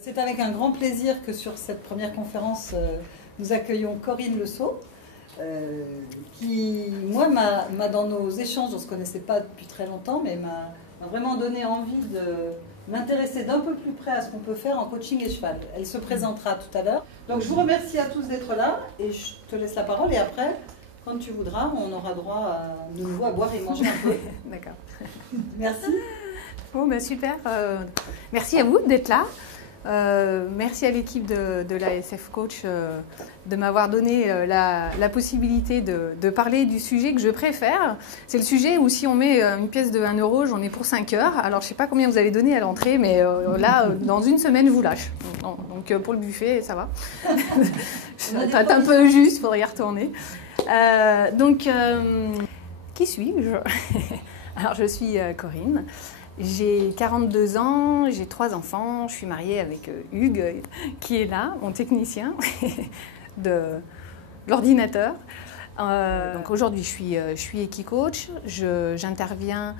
C'est avec un grand plaisir que sur cette première conférence, nous accueillons Corinne Lesault, qui, moi, dans nos échanges, on ne se connaissait pas depuis très longtemps, mais m'a vraiment donné envie de m'intéresser d'un peu plus près à ce qu'on peut faire en coaching et cheval. Elle se présentera tout à l'heure. Donc je vous remercie à tous d'être là et je te laisse la parole et après, quand tu voudras, on aura droit de nouveau à boire et manger un peu. D'accord. Merci. Bon, ben super. Merci à vous d'être là. Merci à l'équipe de l'ASF Coach de m'avoir donné la possibilité de parler du sujet que je préfère. C'est le sujet où si on met une pièce de 1 euro, j'en ai pour 5 heures. Alors je ne sais pas combien vous allez donner à l'entrée, mais là, dans une semaine, je vous lâche. Donc pour le buffet, ça va. C'est un peu juste, il faudrait y retourner. Qui suis-je? Alors je suis Corinne. J'ai 42 ans, j'ai 3 enfants, je suis mariée avec Hugues qui est là, mon technicien de l'ordinateur. Donc aujourd'hui je suis équicoach, j'interviens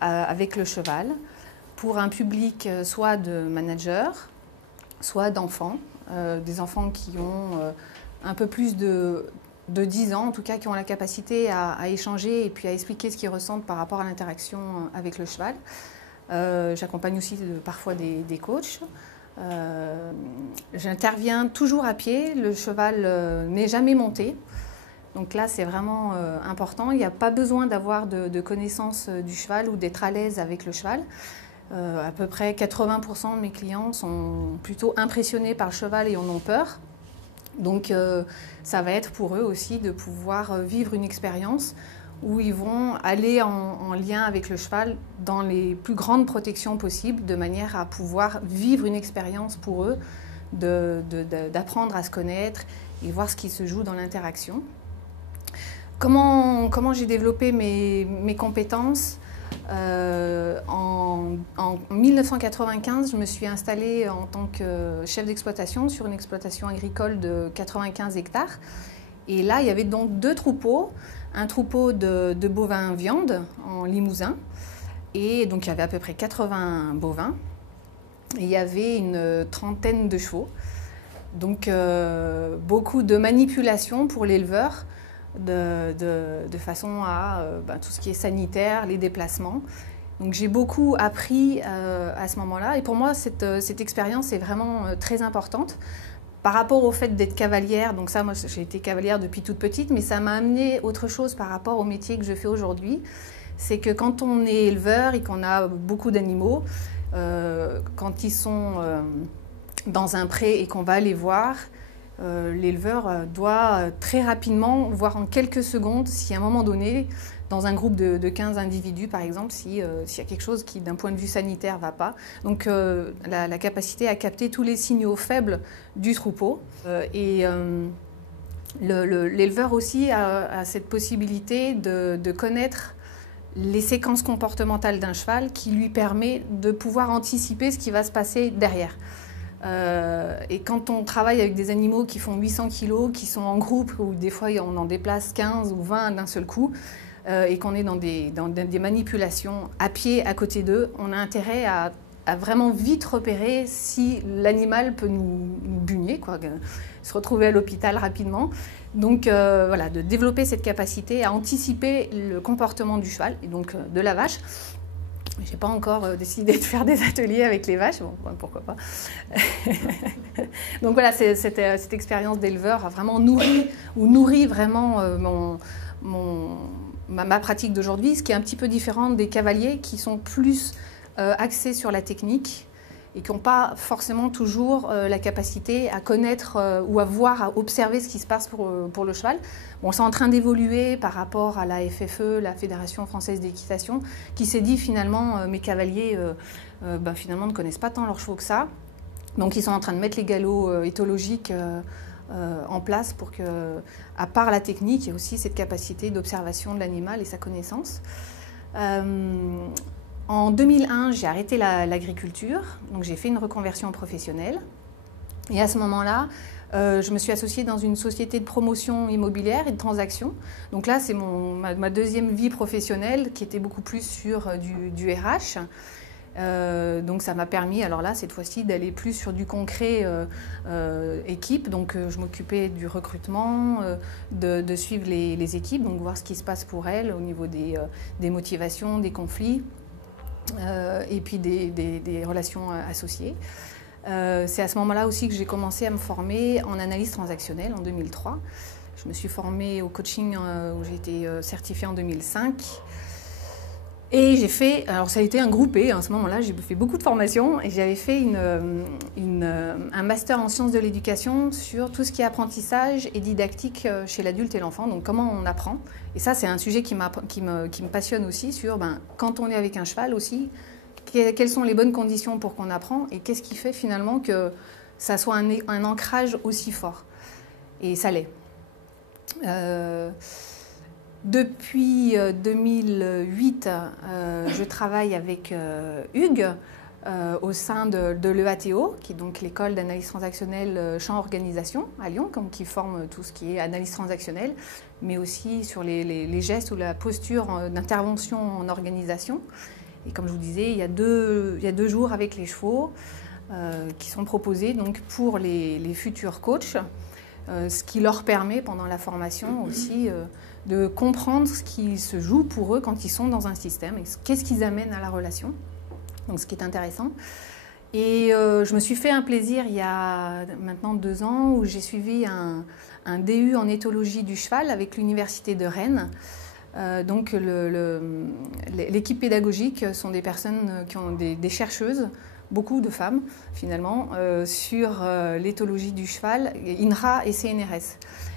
avec le cheval pour un public soit de managers, soit d'enfants, des enfants qui ont un peu plus de 10 ans, en tout cas, qui ont la capacité à échanger et puis à expliquer ce qu'ils ressentent par rapport à l'interaction avec le cheval. J'accompagne aussi parfois des coachs. J'interviens toujours à pied, le cheval n'est jamais monté. Donc là, c'est vraiment important. Il n'y a pas besoin d'avoir de connaissances du cheval ou d'être à l'aise avec le cheval. À peu près 80% de mes clients sont plutôt impressionnés par le cheval et en ont peur. Donc ça va être pour eux aussi de pouvoir vivre une expérience où ils vont aller en lien avec le cheval dans les plus grandes protections possibles, de manière à pouvoir vivre une expérience pour eux, d'apprendre à se connaître et voir ce qui se joue dans l'interaction. Comment j'ai développé mes compétences? En 1995, je me suis installée en tant que chef d'exploitation sur une exploitation agricole de 95 hectares. Et là, il y avait donc 2 troupeaux. Un troupeau de bovins viande en Limousin. Et donc, il y avait à peu près 80 bovins. Et il y avait une trentaine de chevaux. Donc, beaucoup de manipulation pour l'éleveur. De façon à tout ce qui est sanitaire, les déplacements. Donc j'ai beaucoup appris à ce moment-là. Et pour moi, cette expérience est vraiment très importante par rapport au fait d'être cavalière. Donc ça, moi, j'ai été cavalière depuis toute petite, mais ça m'a amené autre chose par rapport au métier que je fais aujourd'hui. C'est que quand on est éleveur et qu'on a beaucoup d'animaux, quand ils sont dans un pré et qu'on va les voir, l'éleveur doit très rapidement, voire en quelques secondes, si à un moment donné, dans un groupe de 15 individus par exemple, s'il y a quelque chose qui d'un point de vue sanitaire ne va pas. Donc la capacité à capter tous les signaux faibles du troupeau. L'éleveur aussi a cette possibilité de connaître les séquences comportementales d'un cheval qui lui permet de pouvoir anticiper ce qui va se passer derrière. Et quand on travaille avec des animaux qui font 800 kg, qui sont en groupe, ou des fois on en déplace 15 ou 20 d'un seul coup, et qu'on est dans des manipulations à pied à côté d'eux, on a intérêt à vraiment vite repérer si l'animal peut nous bugner, se retrouver à l'hôpital rapidement. Donc voilà, de développer cette capacité à anticiper le comportement du cheval, et donc de la vache. Je n'ai pas encore décidé de faire des ateliers avec les vaches, bon, pourquoi pas. Donc voilà, cette expérience d'éleveur a vraiment nourri vraiment ma pratique d'aujourd'hui, ce qui est un petit peu différent des cavaliers qui sont plus axés sur la technique et qui n'ont pas forcément toujours la capacité à connaître ou à voir, à observer ce qui se passe pour le cheval. Bon, c'est en train d'évoluer par rapport à la FFE, la Fédération Française d'Équitation, qui s'est dit finalement, mes cavaliers finalement ne connaissent pas tant leurs chevaux que ça. Donc ils sont en train de mettre les galops éthologiques en place pour que, à part la technique, il y a aussi cette capacité d'observation de l'animal et sa connaissance. En 2001, j'ai arrêté l'agriculture, donc j'ai fait une reconversion professionnelle. Et à ce moment-là, je me suis associée dans une société de promotion immobilière et de transaction. Donc là, c'est ma deuxième vie professionnelle qui était beaucoup plus sur du RH. Donc ça m'a permis, alors là, cette fois-ci, d'aller plus sur du concret équipe. Donc je m'occupais du recrutement, de suivre les équipes, donc voir ce qui se passe pour elles au niveau des motivations, des conflits, et puis des relations associées. C'est à ce moment-là aussi que j'ai commencé à me former en analyse transactionnelle en 2003. Je me suis formée au coaching où j'ai été certifiée en 2005. Et j'ai fait, alors ça a été un groupé, à ce moment-là, j'ai fait beaucoup de formations et j'avais fait un master en sciences de l'éducation sur tout ce qui est apprentissage et didactique chez l'adulte et l'enfant, donc comment on apprend. Et ça, c'est un sujet qui me passionne aussi sur quand on est avec un cheval aussi, quelles sont les bonnes conditions pour qu'on apprend et qu'est-ce qui fait finalement que ça soit un ancrage aussi fort. Et ça l'est. Depuis 2008, je travaille avec Hugues au sein de l'EATO, qui est donc l'école d'analyse transactionnelle champ organisation à Lyon, qui forme tout ce qui est analyse transactionnelle, mais aussi sur les gestes ou la posture d'intervention en organisation. Et comme je vous disais, il y a deux jours avec les chevaux qui sont proposés donc, pour les futurs coachs, ce qui leur permet pendant la formation aussi de comprendre ce qui se joue pour eux quand ils sont dans un système et qu'est-ce qu'ils amènent à la relation, donc ce qui est intéressant. Et je me suis fait un plaisir il y a maintenant 2 ans où j'ai suivi un DU en éthologie du cheval avec l'université de Rennes. Donc l'équipe pédagogique sont des personnes qui ont des chercheuses, beaucoup de femmes finalement, sur l'éthologie du cheval, INRA et CNRS.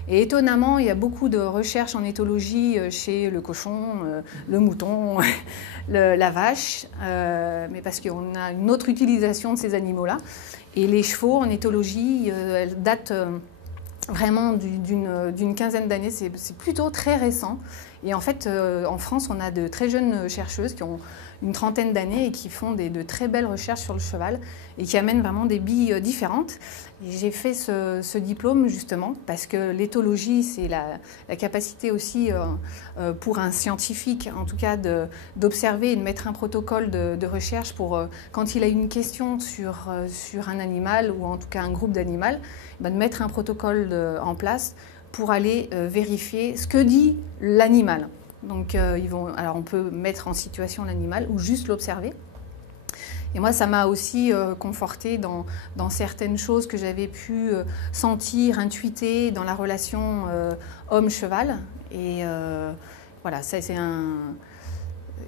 Et étonnamment, il y a beaucoup de recherches en éthologie chez le cochon, le mouton, la vache, mais parce qu'on a une autre utilisation de ces animaux-là. Et les chevaux en éthologie datent vraiment d'une quinzaine d'années, c'est plutôt très récent. Et en fait, en France, on a de très jeunes chercheuses qui ont une trentaine d'années et qui font de très belles recherches sur le cheval et qui amènent vraiment des billes différentes. Et j'ai fait ce diplôme justement parce que l'éthologie, c'est la capacité aussi pour un scientifique, en tout cas, d'observer et de mettre un protocole de recherche pour quand il a une question sur un animal ou en tout cas un groupe d'animaux, de mettre un protocole en place pour aller vérifier ce que dit l'animal. Donc alors on peut mettre en situation l'animal ou juste l'observer. Et moi, ça m'a aussi confortée dans certaines choses que j'avais pu sentir, intuiter dans la relation homme-cheval. Et voilà, ça c'est un...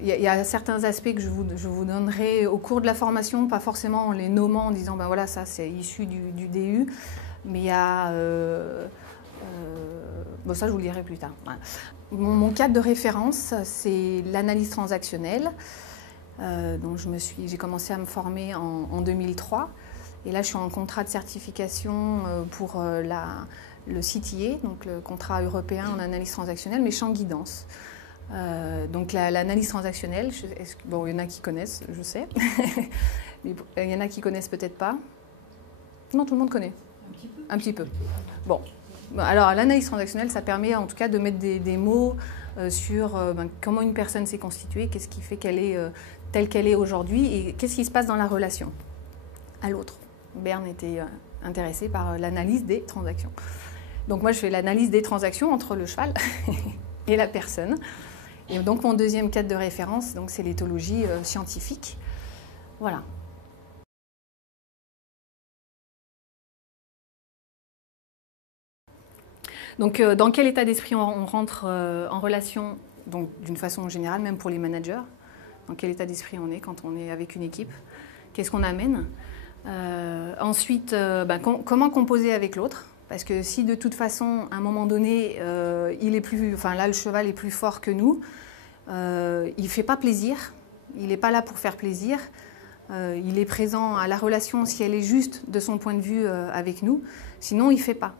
Il y a certains aspects que je vous donnerai au cours de la formation, pas forcément en les nommant, en disant ben voilà, ça c'est issu du DU, mais il y a... bon, ça je vous le dirai plus tard. Voilà. Mon cadre de référence, c'est l'analyse transactionnelle. Donc j'ai commencé à me former en 2003. Et là, je suis en contrat de certification pour le CTA, donc le contrat européen en analyse transactionnelle, mais champ guidance. Donc l'analyse transactionnelle, bon, il y en a qui connaissent, je sais, mais il y en a qui connaissent peut-être pas. Non, tout le monde connaît. Un petit peu. Bon. Alors l'analyse transactionnelle, ça permet en tout cas de mettre des mots sur comment une personne s'est constituée, qu'est-ce qui fait qu'elle est telle qu'elle est aujourd'hui et qu'est-ce qui se passe dans la relation à l'autre. Berne était intéressé par l'analyse des transactions. Donc moi je fais l'analyse des transactions entre le cheval et la personne. Et donc mon deuxième cadre de référence, donc, c'est l'éthologie scientifique. Voilà. Donc dans quel état d'esprit on rentre en relation, donc d'une façon générale, même pour les managers, dans quel état d'esprit on est quand on est avec une équipe, qu'est-ce qu'on amène, ensuite comment composer avec l'autre, parce que si de toute façon à un moment donné le cheval est plus fort que nous, il ne fait pas plaisir, il n'est pas là pour faire plaisir, il est présent à la relation si elle est juste de son point de vue avec nous, sinon il ne fait pas.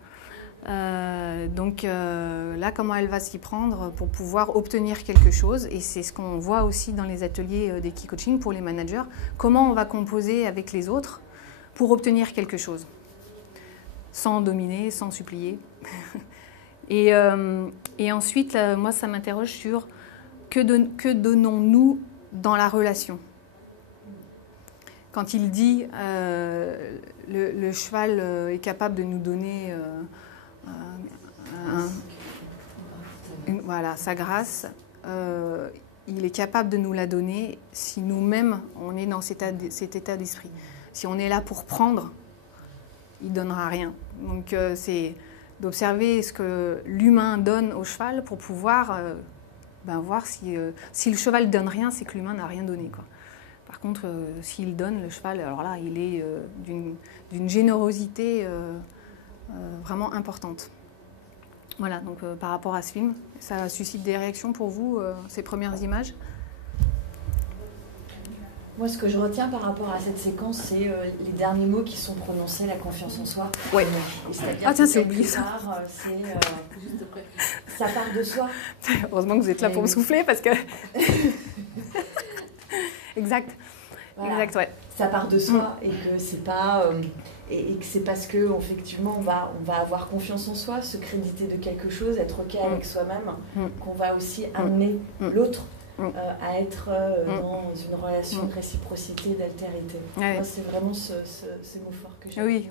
Donc là, comment elle va s'y prendre pour pouvoir obtenir quelque chose, et c'est ce qu'on voit aussi dans les ateliers d'Equi-Coaching pour les managers, comment on va composer avec les autres pour obtenir quelque chose, sans dominer, sans supplier. Et ensuite, moi, ça m'interroge sur que donnons-nous dans la relation. quand il dit le cheval est capable de nous donner voilà, sa grâce, il est capable de nous la donner si nous-mêmes on est dans cet état d'esprit. Si on est là pour prendre, il ne donnera rien. Donc c'est d'observer ce que l'humain donne au cheval pour pouvoir voir si le cheval ne donne rien, c'est que l'humain n'a rien donné, quoi. Par contre, s'il donne, le cheval, alors là, il est d'une générosité vraiment importante. Voilà, donc par rapport à ce film, ça suscite des réactions pour vous, ces premières images? Moi, ce que je retiens par rapport à cette séquence, c'est les derniers mots qui sont prononcés, la confiance en soi. Oui. Ah tiens, c'est oublié ça. Ça part de soi. Heureusement que vous êtes là pour me souffler, parce que... Exact. Voilà. Exact, ouais. Ça part de soi et que c'est pas... et que c'est parce que effectivement on va avoir confiance en soi, se créditer de quelque chose, être ok avec soi-même, qu'on va aussi amener l'autre à être dans une relation de réciprocité, d'altérité. Ouais. Moi, c'est vraiment ces mots forts que j'ai. Oui.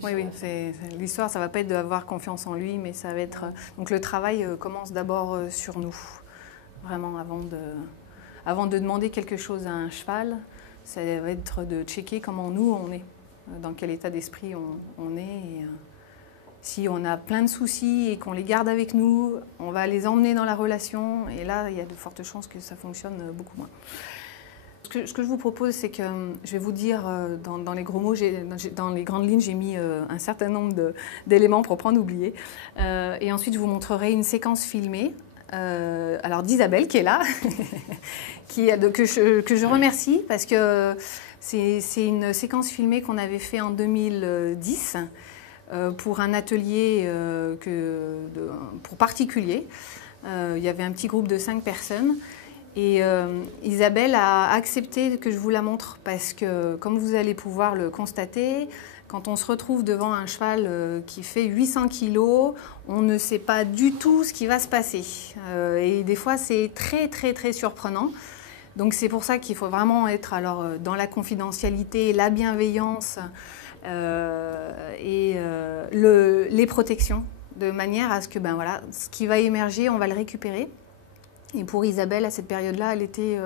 L'histoire, ça ne va pas être d'avoir confiance en lui, mais ça va être... Donc le travail commence d'abord sur nous. Vraiment, avant de demander quelque chose à un cheval, ça va être de checker comment nous, on est, dans quel état d'esprit on est. Et, si on a plein de soucis et qu'on les garde avec nous, on va les emmener dans la relation. Et là, il y a de fortes chances que ça fonctionne beaucoup moins. Ce que je vous propose, c'est que je vais vous dire, dans les gros mots, dans les grandes lignes, j'ai mis un certain nombre d'éléments pour ne pas en oublier. Et ensuite, je vous montrerai une séquence filmée. Alors d'Isabelle qui est là, que je remercie parce que c'est une séquence filmée qu'on avait fait en 2010 pour un atelier pour particuliers. Il y avait un petit groupe de 5 personnes et Isabelle a accepté que je vous la montre parce que, comme vous allez pouvoir le constater, quand on se retrouve devant un cheval qui fait 800 kg, on ne sait pas du tout ce qui va se passer. Et des fois, c'est très, très, très surprenant. Donc, c'est pour ça qu'il faut vraiment être dans la confidentialité, la bienveillance et les protections, de manière à ce que ce qui va émerger, on va le récupérer. Et pour Isabelle, à cette période-là, elle était,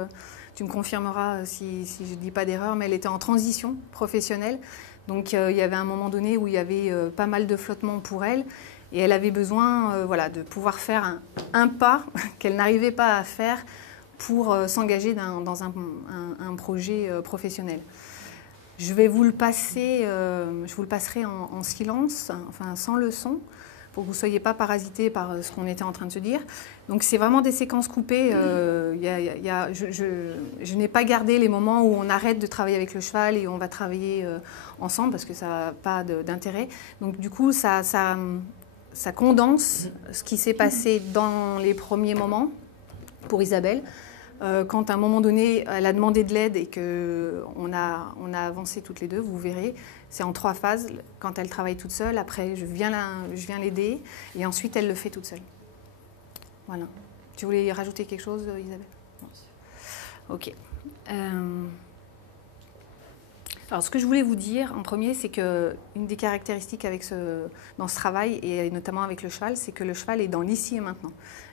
tu me confirmeras si je ne dis pas d'erreur, mais elle était en transition professionnelle. Donc il y avait un moment donné où il y avait pas mal de flottement pour elle et elle avait besoin de pouvoir faire un pas qu'elle n'arrivait pas à faire pour s'engager dans un projet professionnel. Je vais vous le passer, je vous le passerai en silence, enfin sans le son, pour que vous ne soyez pas parasités par ce qu'on était en train de se dire. Donc c'est vraiment des séquences coupées. Je n'ai pas gardé les moments où on arrête de travailler avec le cheval et on va travailler ensemble parce que ça n'a pas d'intérêt. Donc du coup, ça condense ce qui s'est passé dans les premiers moments pour Isabelle. Quand à un moment donné, elle a demandé de l'aide et qu'on a avancé toutes les deux, vous verrez, c'est en 3 phases. Quand elle travaille toute seule, après je viens l'aider et ensuite elle le fait toute seule. Voilà. Tu voulais rajouter quelque chose, Isabelle? Non. Ok. Alors, ce que je voulais vous dire en premier, c'est qu'une des caractéristiques dans ce travail, et notamment avec le cheval, c'est que le cheval est dans l'ici et maintenant.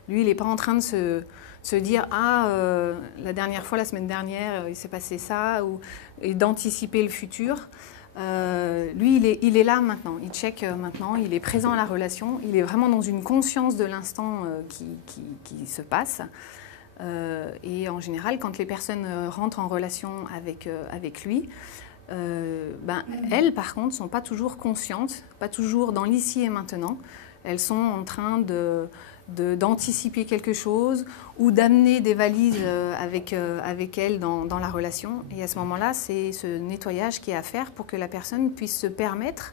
Lui, il n'est pas en train de se dire « Ah, la dernière fois, la semaine dernière, il s'est passé ça », et d'anticiper le futur. Lui, il est là maintenant, il check maintenant, il est présent à la relation, il est vraiment dans une conscience de l'instant qui se passe. Et en général, quand les personnes rentrent en relation avec lui, elles, par contre, ne sont pas toujours conscientes, pas toujours dans l'ici et maintenant. Elles sont en train d'anticiper quelque chose ou d'amener des valises avec elles dans la relation. Et à ce moment-là, c'est ce nettoyage qui est à faire pour que la personne puisse se permettre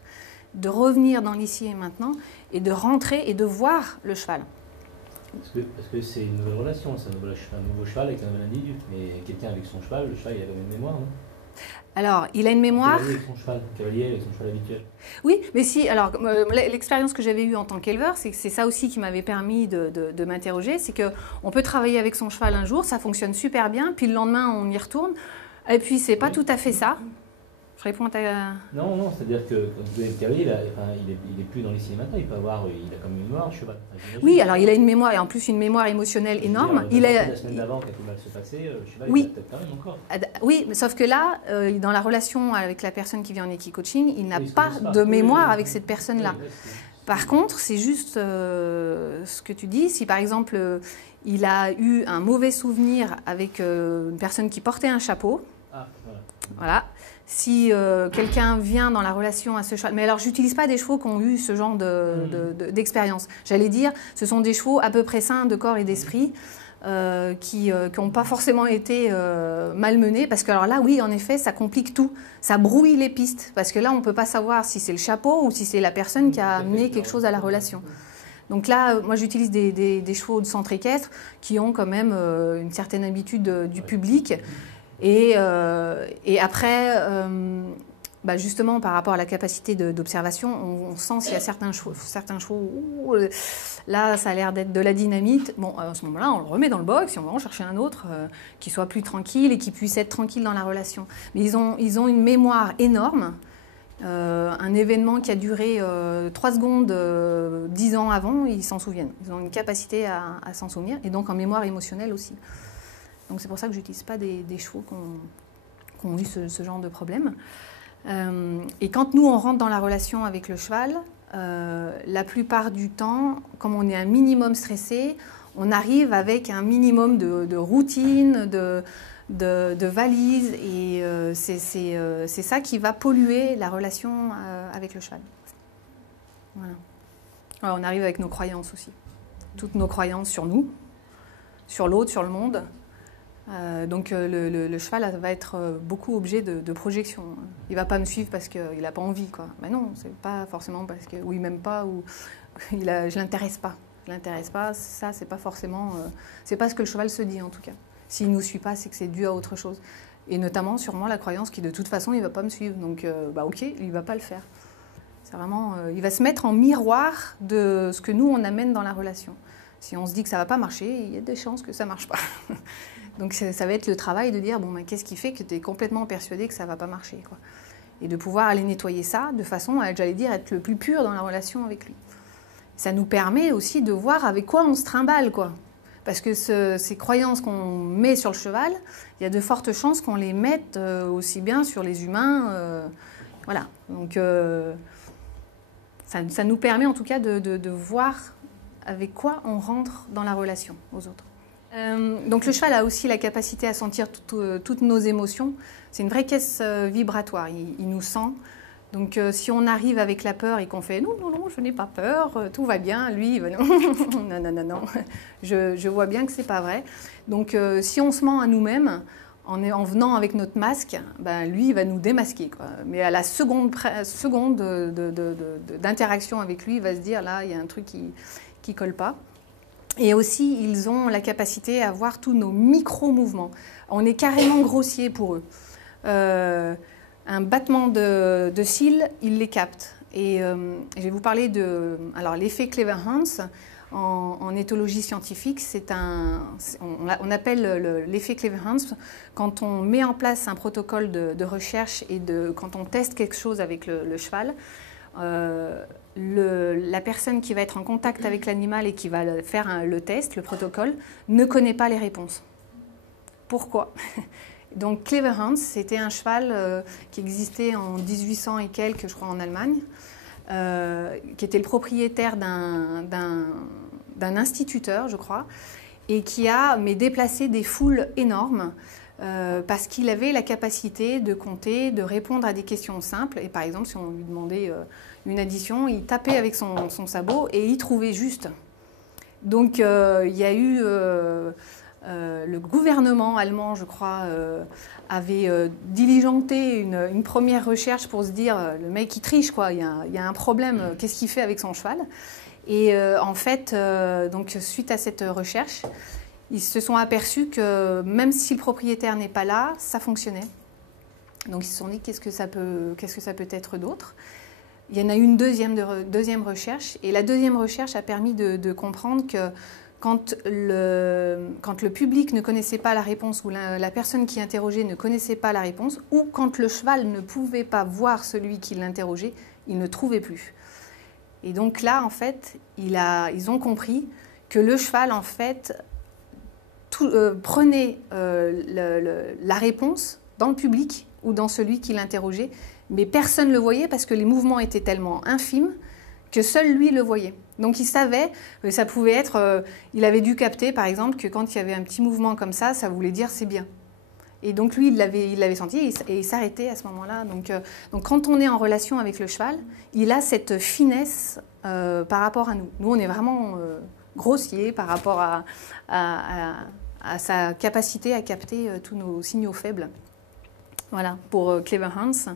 de revenir dans l'ici et maintenant et de rentrer et de voir le cheval. Parce que c'est une nouvelle relation, c'est un nouveau cheval avec un nouvel individu. Mais quelqu'un avec son cheval, le cheval, il a la même mémoire, non? Alors, il a une mémoire... Cavalier avec son cheval habituel. Oui, mais si, alors, l'expérience que j'avais eue en tant qu'éleveur, c'est ça aussi qui m'avait permis de m'interroger, c'est qu'on peut travailler avec son cheval un jour, ça fonctionne super bien, puis le lendemain, on y retourne, et puis c'est pas tout à fait ça. Je réponds à ta... Non, non, c'est-à-dire que quand vous donnez le cavalier, il est plus dans les signes maintenant, il a comme une mémoire, je sais pas. Oui, alors il a une mémoire, et en plus une mémoire émotionnelle énorme. La semaine d'avant, quand il mal se passer, le cheval, il a peut-être quand même encore. Oui, mais sauf que là, dans la relation avec la personne qui vient en équi-coaching, il n'a pas de mémoire avec cette personne-là. Par contre, c'est juste ce que tu dis. Si par exemple, il a eu un mauvais souvenir avec une personne qui portait un chapeau, voilà. Si quelqu'un vient dans la relation à ce cheval, mais alors j'utilise pas des chevaux qui ont eu ce genre d'expérience. J'allais dire, ce sont des chevaux à peu près sains de corps et d'esprit, qui n'ont pas forcément été malmenés, parce que alors là, oui, en effet, ça complique tout, ça brouille les pistes, parce que là, on ne peut pas savoir si c'est le chapeau ou si c'est la personne qui a amené quelque chose à la relation. Donc là, moi, j'utilise des chevaux de centre équestre qui ont quand même une certaine habitude du public. Et après, justement, par rapport à la capacité d'observation, on sent s'il y a certains chevaux où, là, ça a l'air d'être de la dynamite. Bon, à ce moment-là, on le remet dans le box et on va en chercher un autre qui soit plus tranquille et qui puisse être tranquille dans la relation. Mais ils ont une mémoire énorme. Un événement qui a duré 3 secondes 10 ans avant, ils s'en souviennent. Ils ont une capacité à s'en souvenir, et donc en mémoire émotionnelle aussi. Donc c'est pour ça que je n'utilise pas des chevaux qui ont eu ce genre de problème. Et quand nous, on rentre dans la relation avec le cheval, la plupart du temps, comme on est un minimum stressé, on arrive avec un minimum de routine, de valises, et c'est ça qui va polluer la relation avec le cheval. Voilà. Alors, on arrive avec nos croyances aussi. Toutes nos croyances sur nous, sur l'autre, sur le monde. Donc le cheval va être beaucoup objet de projection. Il ne va pas me suivre parce qu'il n'a pas envie, quoi. Ben non, c'est pas forcément parce que, ou il m'aime pas, ou je ne l'intéresse pas. Je ne l'intéresse pas, ça c'est pas forcément... c'est pas ce que le cheval se dit en tout cas. S'il ne nous suit pas, c'est que c'est dû à autre chose. Et notamment sûrement la croyance qui de toute façon il ne va pas me suivre. Donc ok, il ne va pas le faire. C'est vraiment... il va se mettre en miroir de ce que nous on amène dans la relation. Si on se dit que ça ne va pas marcher, il y a des chances que ça ne marche pas. Donc ça va être le travail de dire, bon, ben, qu'est-ce qui fait que tu es complètement persuadé que ça ne va pas marcher, quoi. Et de pouvoir aller nettoyer ça de façon à, j'allais dire, être le plus pur dans la relation avec lui. Ça nous permet aussi de voir avec quoi on se trimballe, quoi. Parce que ces croyances qu'on met sur le cheval, il y a de fortes chances qu'on les mette aussi bien sur les humains. Voilà. Donc ça nous permet en tout cas de voir avec quoi on rentre dans la relation aux autres. Donc le cheval a aussi la capacité à sentir toutes nos émotions. C'est une vraie caisse vibratoire, il nous sent. Donc si on arrive avec la peur et qu'on fait « non, non, non, je n'ai pas peur, tout va bien », lui, il va « non, non, non, non, non, je vois bien que ce n'est pas vrai ». Donc si on se ment à nous-mêmes, en venant avec notre masque, ben, lui, il va nous démasquer, quoi. Mais à la seconde d'interaction avec lui, il va se dire « là, il y a un truc qui ne colle pas ». Et aussi, ils ont la capacité à voir tous nos micro-mouvements. On est carrément grossier pour eux. Un battement de cils, ils les captent. Et je vais vous parler de l'effet Clever-Hans. En éthologie scientifique, on appelle l'effet Clever-Hans quand on met en place un protocole de recherche et quand on teste quelque chose avec le cheval. La personne qui va être en contact avec l'animal et qui va faire le test, le protocole, ne connaît pas les réponses. Pourquoi ? Donc Clever-Hans, c'était un cheval qui existait en 1800 et quelques, je crois, en Allemagne, qui était le propriétaire d'un instituteur, je crois, et qui a déplacé des foules énormes parce qu'il avait la capacité de compter, de répondre à des questions simples. Et par exemple, si on lui demandait une addition, il tapait avec son sabot et il trouvait juste. Donc il y a eu... le gouvernement allemand, je crois, avait diligenté une première recherche pour se dire le mec il triche, quoi, il y a un problème, qu'est-ce qu'il fait avec son cheval? Et en fait, donc, suite à cette recherche, ils se sont aperçus que même si le propriétaire n'est pas là, ça fonctionnait. Donc ils se sont dit qu'est-ce que ça peut être d'autre? Il y en a eu une deuxième recherche, et la deuxième recherche a permis de comprendre que quand le public ne connaissait pas la réponse ou la personne qui interrogeait ne connaissait pas la réponse, ou quand le cheval ne pouvait pas voir celui qui l'interrogeait, il ne trouvait plus. Et donc là, en fait, ils ont compris que le cheval, en fait, prenait la réponse dans le public ou dans celui qui l'interrogeait, mais personne ne le voyait parce que les mouvements étaient tellement infimes que seul lui le voyait. Donc il savait, ça pouvait être, il avait dû capter par exemple que quand il y avait un petit mouvement comme ça voulait dire c'est bien. Et donc lui, il l'avait senti et il s'arrêtait à ce moment-là. Donc quand on est en relation avec le cheval, il a cette finesse par rapport à nous. Nous, on est vraiment grossier par rapport à sa capacité à capter tous nos signaux faibles. Voilà, pour Clever Hans.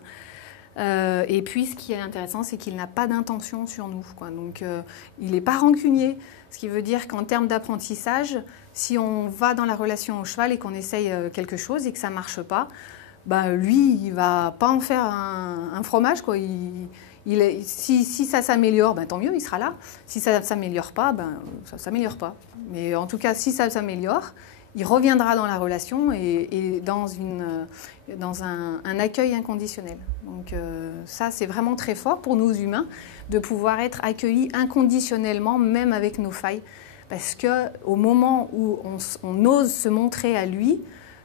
Et puis, ce qui est intéressant, c'est qu'il n'a pas d'intention sur nous, quoi. Donc, il n'est pas rancunier, ce qui veut dire qu'en termes d'apprentissage, si on va dans la relation au cheval et qu'on essaye quelque chose et que ça ne marche pas, bah, lui, il ne va pas en faire un fromage, quoi. Si ça s'améliore, ben, tant mieux, il sera là. Si ça ne s'améliore pas, ben, ça ne s'améliore pas. Mais en tout cas, si ça s'améliore, il reviendra dans la relation et dans un accueil inconditionnel. Donc ça, c'est vraiment très fort pour nous humains de pouvoir être accueillis inconditionnellement, même avec nos failles. Parce qu'au moment où on ose se montrer à lui,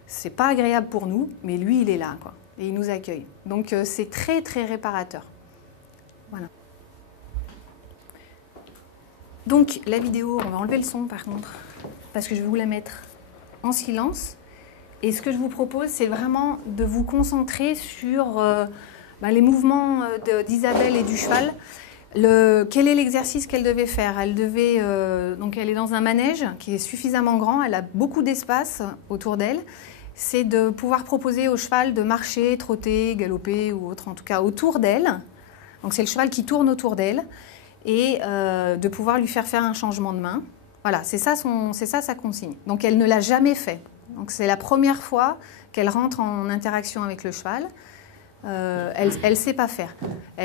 c'est pas agréable pour nous, mais lui, il est là, quoi, et il nous accueille. Donc c'est très, très réparateur. Voilà. Donc la vidéo, on va enlever le son par contre, parce que je vais vous la mettre en silence. Et ce que je vous propose, c'est vraiment de vous concentrer sur les mouvements d'Isabelle et du cheval. Quel est l'exercice qu'elle devait faire? Donc elle est dans un manège qui est suffisamment grand, elle a beaucoup d'espace autour d'elle. C'est de pouvoir proposer au cheval de marcher, trotter, galoper ou autre, en tout cas autour d'elle. Donc c'est le cheval qui tourne autour d'elle et de pouvoir lui faire un changement de main. Voilà, c'est ça sa consigne. Donc elle ne l'a jamais fait. Donc c'est la première fois qu'elle rentre en interaction avec le cheval. Elle ne sait pas faire. Tu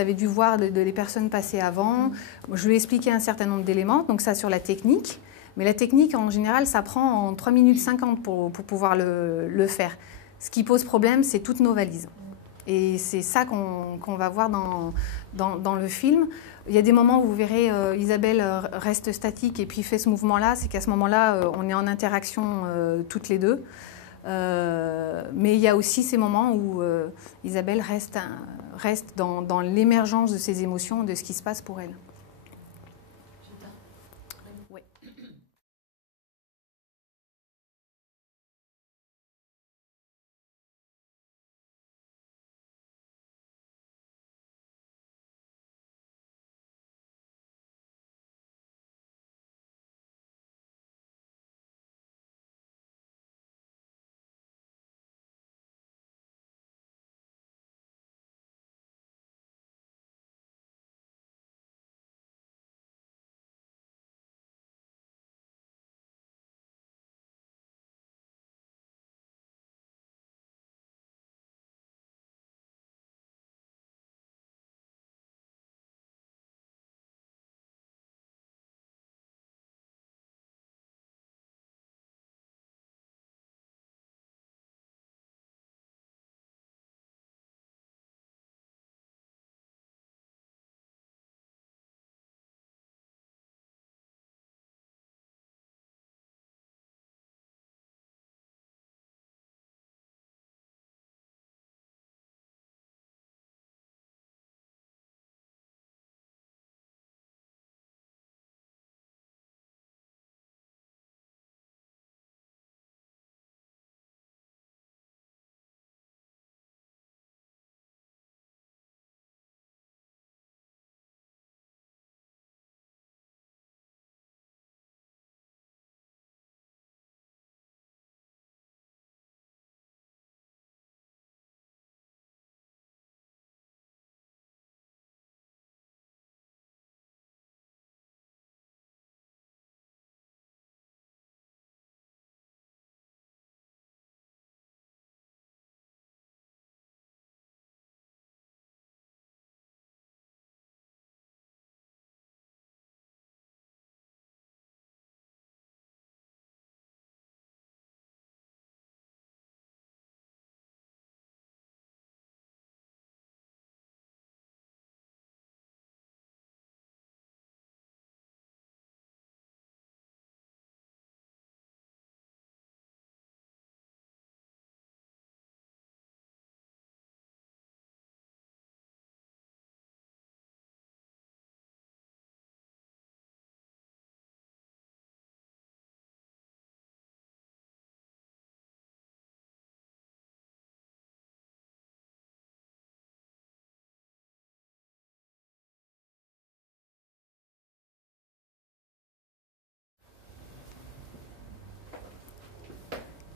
avais dû voir les personnes passer avant. Je lui ai expliqué un certain nombre d'éléments, donc ça sur la technique. Mais la technique, en général, ça prend en 3 minutes 50 pour pouvoir le faire. Ce qui pose problème, c'est toutes nos valises. Et c'est ça qu'on va voir dans le film. Il y a des moments où vous verrez Isabelle reste statique et puis fait ce mouvement-là. C'est qu'à ce moment-là, on est en interaction toutes les deux. Mais il y a aussi ces moments où Isabelle reste dans l'émergence de ses émotions, de ce qui se passe pour elle.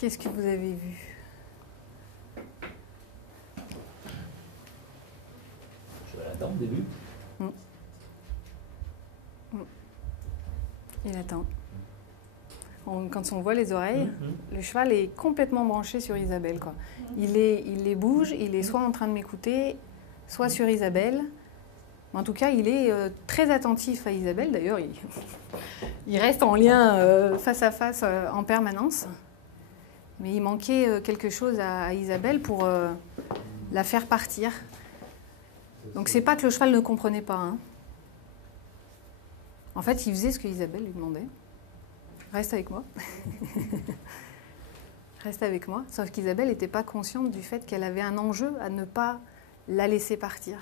Qu'est-ce que vous avez vu? Je vais attendre au début. Il attend. Quand on voit les oreilles, le cheval est complètement branché sur Isabelle, quoi. Il les bouge, il est soit en train de m'écouter, soit sur Isabelle. En tout cas, il est très attentif à Isabelle. D'ailleurs, il reste en lien face à face en permanence. Mais il manquait quelque chose à Isabelle pour la faire partir. Donc, c'est pas que le cheval ne comprenait pas, hein. En fait, il faisait ce que Isabelle lui demandait. Reste avec moi. Reste avec moi. Sauf qu'Isabelle n'était pas consciente du fait qu'elle avait un enjeu à ne pas la laisser partir.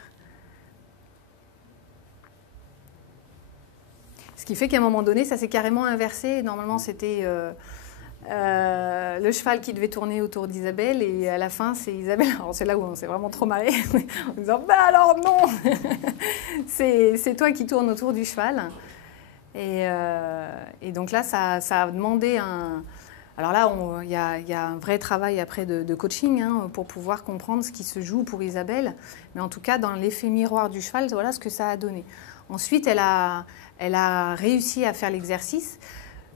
Ce qui fait qu'à un moment donné, ça s'est carrément inversé. Normalement, c'était le cheval qui devait tourner autour d'Isabelle. Et à la fin, c'est Isabelle. Alors, c'est là où on s'est vraiment trop marré. En disant, bah alors non. C'est toi qui tournes autour du cheval. Et donc là, ça a demandé un... Alors là, il y a un vrai travail après de coaching, hein, pour pouvoir comprendre ce qui se joue pour Isabelle. Mais en tout cas, dans l'effet miroir du cheval, voilà ce que ça a donné. Ensuite, elle a réussi à faire l'exercice.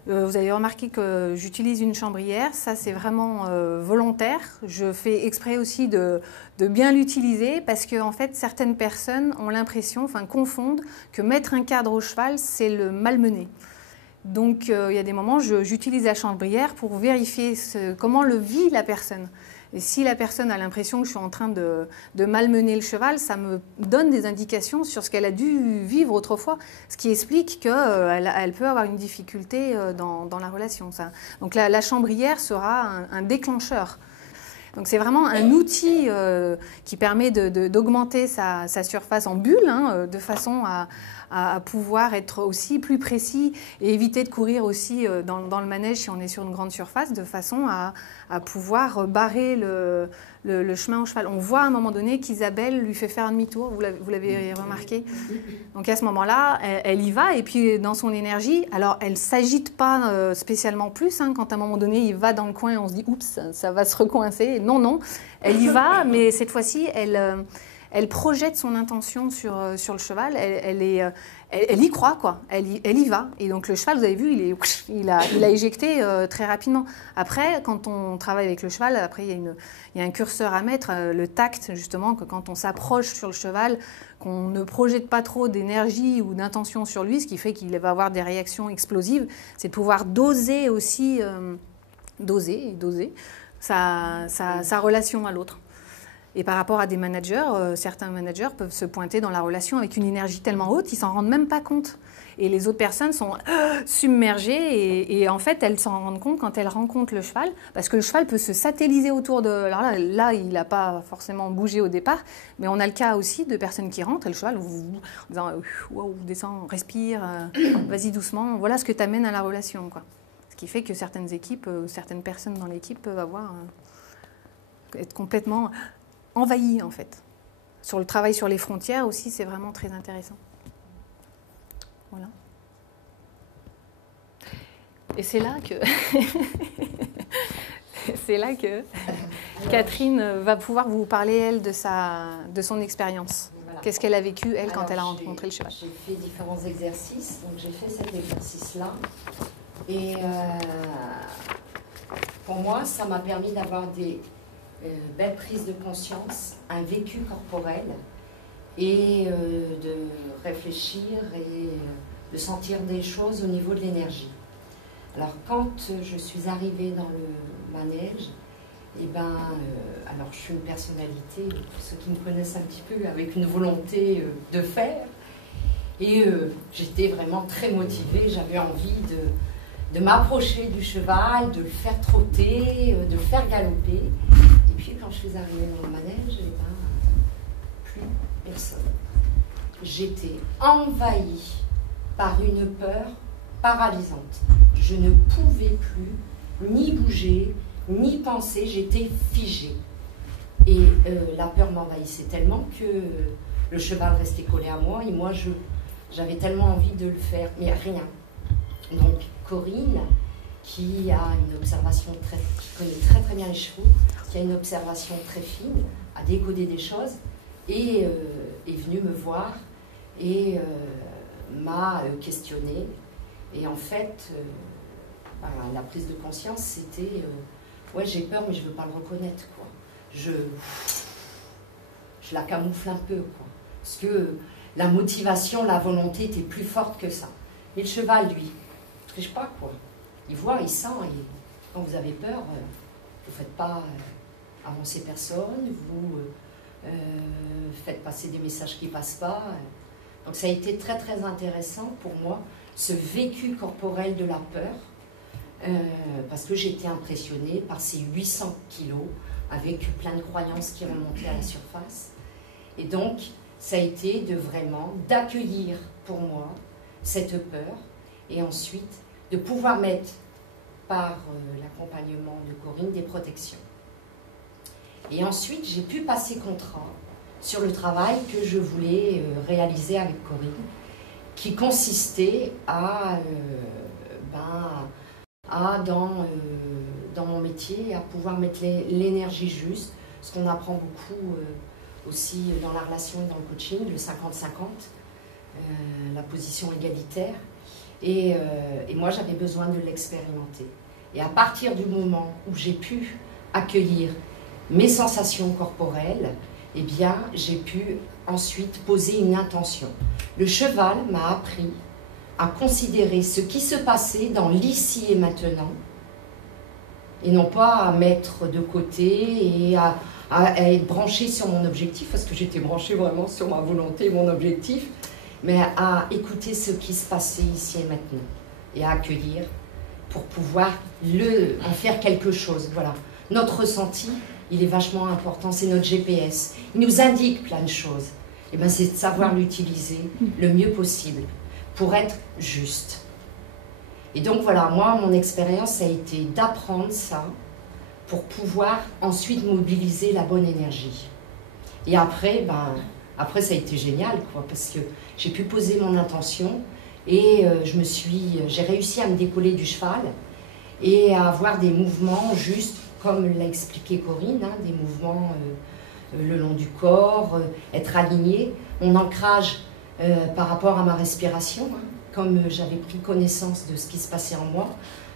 Vous avez remarqué que j'utilise une chambrière. Ça, c'est vraiment volontaire. Je fais exprès aussi de bien l'utiliser parce que, en fait, certaines personnes ont l'impression, confondent que mettre un cadre au cheval, c'est le malmener. Donc, il y a des moments, j'utilise la chambrière pour vérifier comment le vit la personne. Et si la personne a l'impression que je suis en train de malmener le cheval, ça me donne des indications sur ce qu'elle a dû vivre autrefois, ce qui explique qu'elle peut avoir une difficulté dans la relation. Ça. Donc la chambrière sera un déclencheur. Donc c'est vraiment un outil qui permet d'augmenter sa surface en bulle, hein, de façon à pouvoir être aussi plus précis et éviter de courir aussi dans le manège si on est sur une grande surface, de façon à pouvoir barrer le chemin au cheval. On voit à un moment donné qu'Isabelle lui fait faire un demi-tour, vous l'avez remarqué. Donc à ce moment-là, elle y va, et puis dans son énergie, alors elle ne s'agite pas spécialement plus, hein, quand à un moment donné il va dans le coin et on se dit « oups, ça va se recoincer ». Non, elle y va, mais cette fois-ci, elle projette son intention sur le cheval, elle y croit, quoi. Elle y va. Et donc le cheval, vous avez vu, il a éjecté très rapidement. Après, quand on travaille avec le cheval, après il y a un curseur à mettre, le tact, justement, que quand on s'approche sur le cheval, qu'on ne projette pas trop d'énergie ou d'intention sur lui, ce qui fait qu'il va avoir des réactions explosives, c'est de pouvoir doser aussi, doser sa relation à l'autre. Et par rapport à des managers, certains managers peuvent se pointer dans la relation avec une énergie tellement haute, ils ne s'en rendent même pas compte. Et les autres personnes sont submergées et en fait, elles s'en rendent compte quand elles rencontrent le cheval, parce que le cheval peut se satelliser autour de... Alors là il n'a pas forcément bougé au départ, mais on a le cas aussi de personnes qui rentrent et le cheval, en disant wow, descends, respire, vas-y doucement, voilà ce que tu amènes à la relation, quoi. Ce qui fait que certaines équipes, certaines personnes dans l'équipe peuvent être complètement envahies, en fait. Sur le travail sur les frontières aussi, c'est vraiment très intéressant. Voilà. Et c'est là que Catherine va pouvoir vous parler, elle, de son expérience. Voilà. Qu'est-ce qu'elle a vécu, elle, quand elle a rencontré le cheval? J'ai fait différents exercices. Donc j'ai fait cet exercice-là. Et pour moi, ça m'a permis d'avoir des belles prises de conscience, un vécu corporel, et de réfléchir et de sentir des choses au niveau de l'énergie. Alors quand je suis arrivée dans le manège, alors je suis une personnalité, pour ceux qui me connaissent un petit peu, avec une volonté de faire, et j'étais vraiment très motivée, j'avais envie de m'approcher du cheval, de le faire trotter, de le faire galoper. Et puis quand je suis arrivée dans le manège, plus personne. J'étais envahie par une peur paralysante. Je ne pouvais plus ni bouger, ni penser, j'étais figée. Et la peur m'envahissait tellement que le cheval restait collé à moi, et moi j'avais tellement envie de le faire, mais rien. Donc Corinne qui a une observation qui connaît très très bien les chevaux, qui a une observation très fine, a décodé des choses et est venu me voir et m'a questionné. Et en fait, la prise de conscience, c'était ouais, j'ai peur, mais je ne veux pas le reconnaître, quoi. Je la camoufle un peu, quoi. Parce que la motivation, la volonté était plus forte que ça. Et le cheval, lui, il ne triche pas, quoi. Il voit, il sent, et quand vous avez peur, vous ne faites pas avancer personne, vous faites passer des messages qui ne passent pas. Donc ça a été très très intéressant pour moi, ce vécu corporel de la peur, parce que j'étais impressionnée par ces 800 kilos, avec plein de croyances qui remontaient à la surface. Et donc, ça a été d'accueillir pour moi cette peur, et ensuite de pouvoir mettre par l'accompagnement de Corinne des protections. Et ensuite, j'ai pu passer contrat sur le travail que je voulais réaliser avec Corinne, qui consistait dans mon métier, à pouvoir mettre l'énergie juste, ce qu'on apprend beaucoup aussi dans la relation et dans le coaching, le 50-50, la position égalitaire. Et moi, j'avais besoin de l'expérimenter. Et à partir du moment où j'ai pu accueillir mes sensations corporelles, eh bien, j'ai pu ensuite poser une intention. Le cheval m'a appris à considérer ce qui se passait dans l'ici et maintenant, et non pas à mettre de côté et à être branché sur mon objectif, parce que j'étais branchée vraiment sur ma volonté et mon objectif, mais à écouter ce qui se passait ici et maintenant, et à accueillir pour pouvoir en faire quelque chose. Voilà. Notre ressenti, il est vachement important, c'est notre GPS. Il nous indique plein de choses. Et bien, c'est de savoir l'utiliser le mieux possible pour être juste. Et donc voilà, moi, mon expérience a été d'apprendre ça pour pouvoir ensuite mobiliser la bonne énergie. Et après, ça a été génial, quoi, parce que j'ai pu poser mon intention et j'ai réussi à me décoller du cheval et à avoir des mouvements justes, comme l'a expliqué Corinne, hein, des mouvements le long du corps, être aligné, mon ancrage par rapport à ma respiration, hein, comme j'avais pris connaissance de ce qui se passait en moi.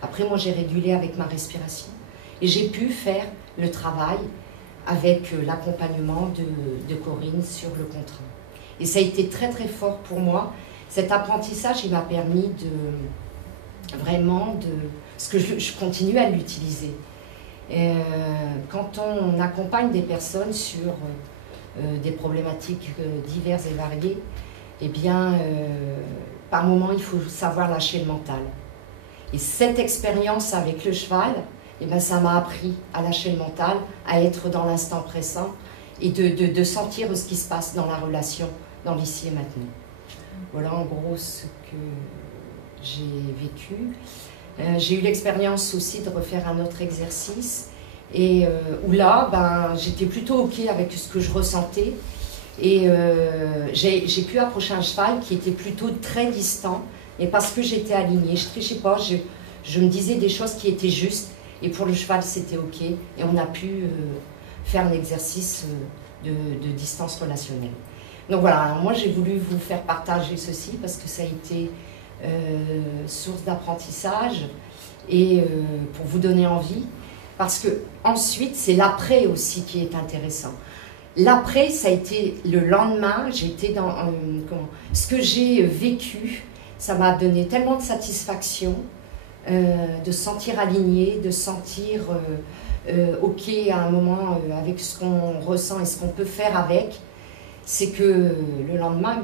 Après, moi, j'ai régulé avec ma respiration. Et j'ai pu faire le travail avec l'accompagnement de Corinne sur le contrat. Et ça a été très très fort pour moi. Cet apprentissage, il m'a permis parce que je continue à l'utiliser. Quand on accompagne des personnes sur des problématiques diverses et variées, eh bien, par moment, il faut savoir lâcher le mental. Et cette expérience avec le cheval, eh bien, ça m'a appris à lâcher le mental, à être dans l'instant présent et de sentir ce qui se passe dans la relation, dans l'ici et maintenant. Voilà en gros ce que j'ai vécu. J'ai eu l'expérience aussi de refaire un autre exercice et où là, j'étais plutôt OK avec ce que je ressentais et j'ai pu approcher un cheval qui était plutôt très distant et parce que j'étais alignée, je ne trichais pas, je me disais des choses qui étaient justes et pour le cheval c'était OK et on a pu faire un exercice de distance relationnelle. Donc voilà, alors moi j'ai voulu vous faire partager ceci parce que ça a été source d'apprentissage et pour vous donner envie, parce que ensuite c'est l'après aussi qui est intéressant. L'après, ça a été le lendemain, j'étais dans ce que j'ai vécu, ça m'a donné tellement de satisfaction, de se sentir aligné, de sentir OK à un moment avec ce qu'on ressent et ce qu'on peut faire avec. C'est que le lendemain,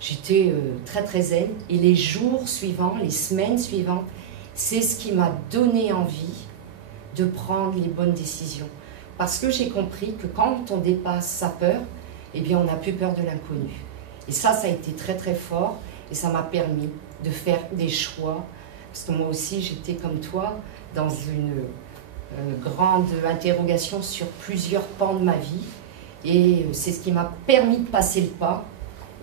j'étais très très zen et les jours suivants, les semaines suivantes, c'est ce qui m'a donné envie de prendre les bonnes décisions. Parce que j'ai compris que quand on dépasse sa peur, eh bien on n'a plus peur de l'inconnu. Et ça a été très très fort et ça m'a permis de faire des choix. Parce que moi aussi j'étais comme toi dans une grande interrogation sur plusieurs pans de ma vie. Et c'est ce qui m'a permis de passer le pas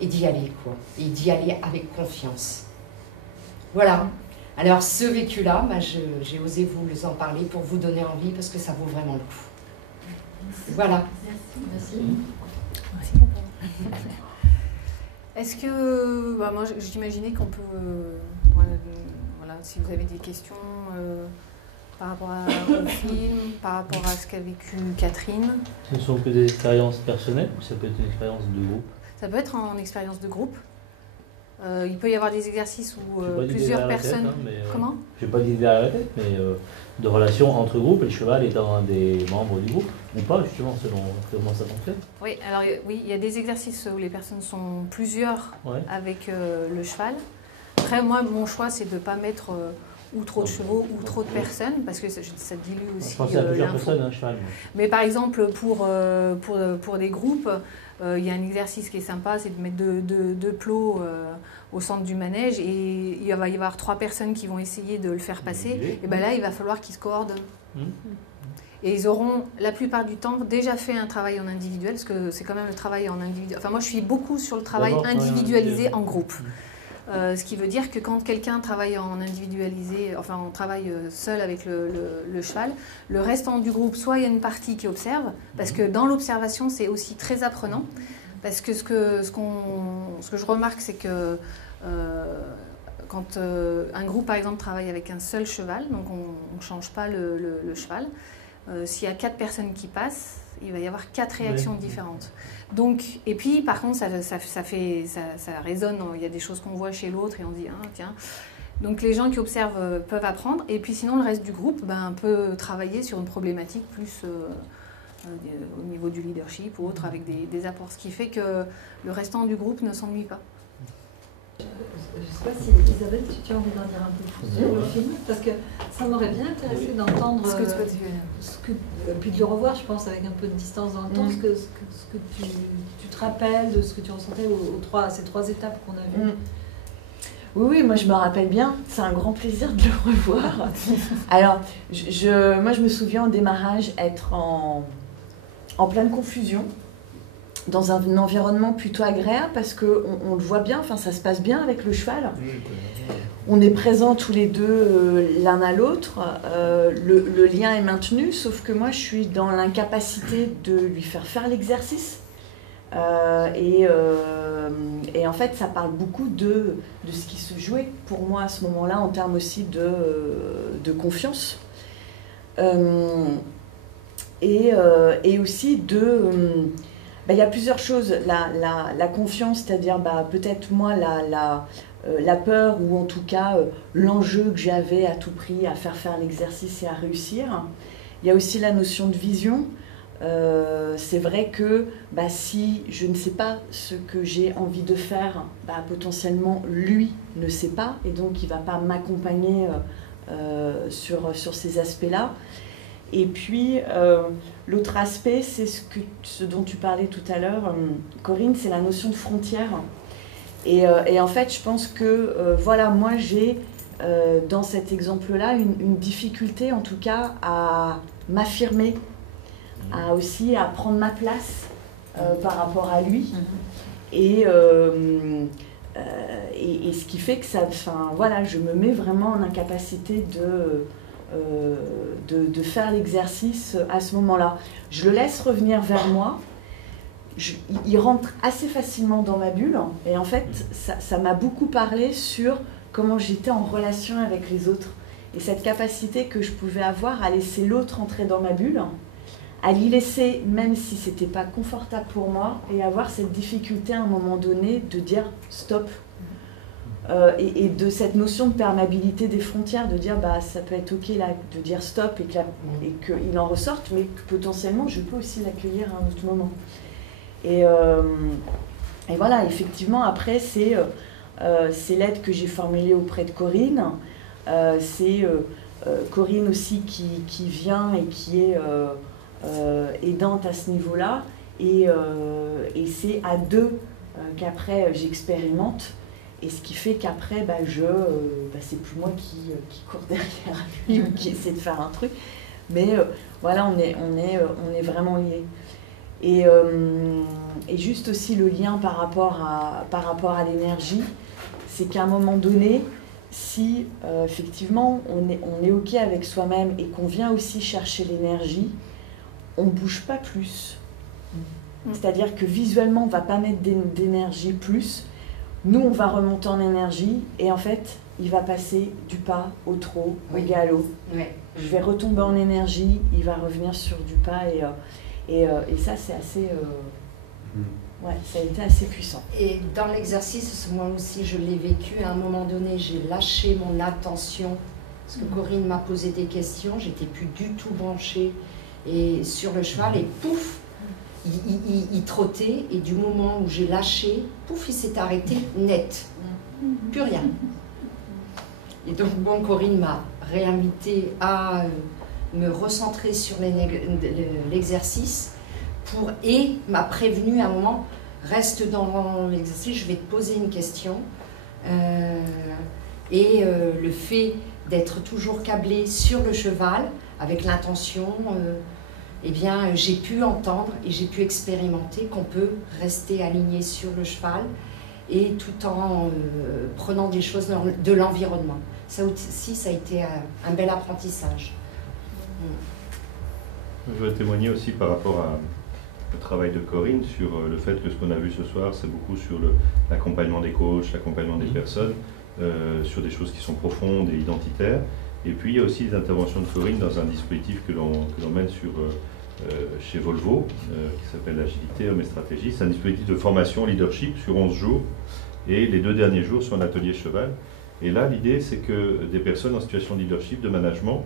et d'y aller, quoi. Et d'y aller avec confiance. Voilà. Alors ce vécu-là, j'ai osé vous en parler pour vous donner envie parce que ça vaut vraiment le coup. Voilà. Merci. Est-ce que, moi j'imaginais qu'on peut, voilà, si vous avez des questions par rapport au film, par rapport à ce qu'a vécu Catherine. Ce ne sont que des expériences personnelles ou ça peut être une expérience de groupe? Ça peut être en expérience de groupe. Il peut y avoir des exercices où plusieurs personnes... Comment? Je n'ai pas d'idée derrière la tête, mais de relations entre groupes, et le cheval étant un des membres du groupe, ou pas justement, selon comment ça fonctionne. Oui, alors oui, il y a des exercices où les personnes sont plusieurs avec le cheval. Après, moi, mon choix, c'est de ne pas mettre ou trop de chevaux ou trop de personnes, parce que ça dilue aussi je pense à plusieurs personnes, un cheval. Mais par exemple, pour des groupes, il y a un exercice qui est sympa, c'est de mettre deux plots au centre du manège et il va y avoir 3 personnes qui vont essayer de le faire passer. Et bien là, il va falloir qu'ils se coordonnent. Et ils auront, la plupart du temps, déjà fait un travail en individuel, parce que c'est quand même le travail en individuel. Enfin, moi, je suis beaucoup sur le travail individualisé en groupe. Ce qui veut dire que quand quelqu'un travaille en individualisé, enfin on travaille seul avec le cheval, le restant du groupe, soit il y a une partie qui observe, parce que dans l'observation c'est aussi très apprenant, parce que ce que je remarque c'est que quand un groupe par exemple travaille avec un seul cheval, donc on ne change pas le cheval, s'il y a 4 personnes qui passent, il va y avoir 4 réactions différentes. Donc, et puis, par contre, ça résonne. Il y a des choses qu'on voit chez l'autre et on dit, ah, tiens. Donc, les gens qui observent peuvent apprendre. Et puis, sinon, le reste du groupe peut travailler sur une problématique plus au niveau du leadership ou autre, avec des apports. Ce qui fait que le restant du groupe ne s'ennuie pas. Je ne sais pas si Isabelle, tu as envie d'en dire un peu plus sur le film, parce que ça m'aurait bien intéressé d'entendre puis de le revoir, je pense, avec un peu de distance dans le temps, ce que tu te rappelles de ce que tu ressentais à ces 3 étapes qu'on a vues. Oui, moi je me rappelle bien, c'est un grand plaisir de le revoir. Alors, moi je me souviens au démarrage être en pleine confusion, dans un environnement plutôt agréable parce qu'on le voit bien, enfin ça se passe bien avec le cheval. On est présents tous les deux l'un à l'autre, le lien est maintenu, sauf que moi je suis dans l'incapacité de lui faire l'exercice. Et en fait ça parle beaucoup de ce qui se jouait pour moi à ce moment-là en termes aussi de confiance. Et aussi il y a plusieurs choses, la confiance, c'est-à-dire peut-être moi la peur ou en tout cas l'enjeu que j'avais à tout prix à faire l'exercice et à réussir. Il y a aussi la notion de vision. C'est vrai que si je ne sais pas ce que j'ai envie de faire, potentiellement lui ne sait pas et donc il ne va pas m'accompagner sur ces aspects-là. Et puis, l'autre aspect, c'est ce dont tu parlais tout à l'heure, Corinne, c'est la notion de frontière. Et en fait, je pense que, moi, j'ai, dans cet exemple-là, une difficulté, en tout cas, à m'affirmer, aussi à prendre ma place par rapport à lui. Et ce qui fait que je me mets vraiment en incapacité de faire l'exercice à ce moment-là. Je le laisse revenir vers moi, il rentre assez facilement dans ma bulle et en fait ça m'a beaucoup parlé sur comment j'étais en relation avec les autres et cette capacité que je pouvais avoir à laisser l'autre entrer dans ma bulle, à l'y laisser même si c'était pas confortable pour moi et avoir cette difficulté à un moment donné de dire stop. Et de cette notion de perméabilité des frontières, de dire ça peut être ok là, de dire stop et qu'il en ressorte, mais que potentiellement je peux aussi l'accueillir à un autre moment. Et voilà, effectivement, après c'est l'aide que j'ai formulée auprès de Corinne, c'est Corinne aussi qui vient et qui est aidante à ce niveau-là, et c'est à 2 qu'après j'expérimente. Et ce qui fait qu'après, c'est plus moi qui cours derrière lui ou qui essaie de faire un truc. Mais voilà, on est vraiment liés. Et juste aussi le lien par rapport à l'énergie, c'est qu'à un moment donné, si effectivement on est OK avec soi-même et qu'on vient aussi chercher l'énergie, on ne bouge pas plus. C'est-à-dire que visuellement, on ne va pas mettre d'énergie plus. Nous, on va remonter en énergie et en fait, il va passer du pas au trot, au galop. Ouais. Je vais retomber en énergie, il va revenir sur du pas et ça, c'est assez... Ouais, ça a été assez puissant. Et dans l'exercice, moi aussi, je l'ai vécu. À un moment donné, j'ai lâché mon attention parce que Corinne m'a posé des questions. J'étais plus du tout branchée et sur le cheval et pouf, il trottait. Et du moment où j'ai lâché, pouf, il s'est arrêté net. Plus rien. Et donc, bon, Corinne m'a réinvité à me recentrer sur l'exercice. Et m'a prévenu à un moment, reste dans l'exercice, je vais te poser une question. Le fait d'être toujours câblé sur le cheval, avec l'intention, eh bien, j'ai pu entendre et j'ai pu expérimenter qu'on peut rester aligné sur le cheval et tout en prenant des choses de l'environnement. Ça aussi, ça a été un bel apprentissage. Je veux témoigner aussi par rapport le travail de Corinne sur le fait que ce qu'on a vu ce soir, c'est beaucoup sur l'accompagnement des coachs, l'accompagnement des personnes, sur des choses qui sont profondes et identitaires. Et puis il y a aussi les interventions de Corinne dans un dispositif que l'on mène chez Volvo, qui s'appelle l'Agilité, Homme et Stratégie. C'est un dispositif de formation leadership sur 11 jours, et les 2 derniers jours sont un atelier cheval. Et là, l'idée, c'est que des personnes en situation de leadership, de management,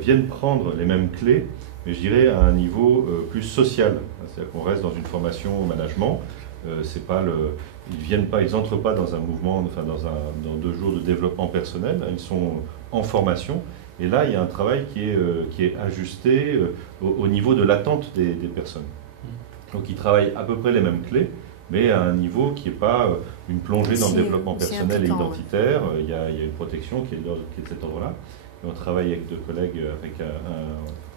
viennent prendre les mêmes clés, mais je dirais à un niveau plus social. C'est-à-dire qu'on reste dans une formation au management. Ils n'entrent pas dans un mouvement, enfin dans 2 jours de développement personnel. Ils sont en formation. Et là, il y a un travail qui est ajusté au niveau de l'attente des personnes. Donc, ils travaillent à peu près les mêmes clés, mais à un niveau qui n'est pas une plongée dans le développement personnel et identitaire. Il y a une protection qui est de cet ordre-là. Et on travaille avec 2 collègues,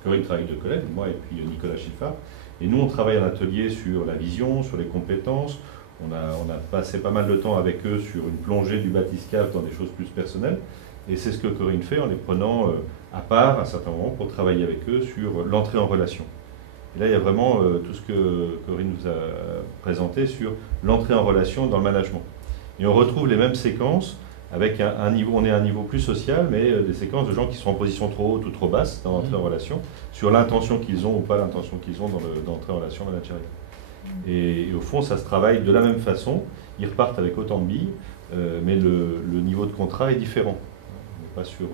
Corinne travaille avec 2 collègues, moi et puis Nicolas Chiffard. Et nous, on travaille en atelier sur la vision, sur les compétences. On a passé pas mal de temps avec eux sur une plongée du bathyscaphe dans des choses plus personnelles. Et c'est ce que Corinne fait en les prenant à part à certains moments pour travailler avec eux sur l'entrée en relation. Et là, il y a vraiment tout ce que Corinne nous a présenté sur l'entrée en relation dans le management. Et on retrouve les mêmes séquences avec un niveau, on est à un niveau plus social, mais des séquences de gens qui sont en position trop haute ou trop basse dans l'entrée en relation, sur l'intention qu'ils ont ou pas l'intention qu'ils ont dans l'entrée en relation managériale. Et au fond, ça se travaille de la même façon. Ils repartent avec autant de billes, mais le niveau de contrat est différent. On n'est pas sur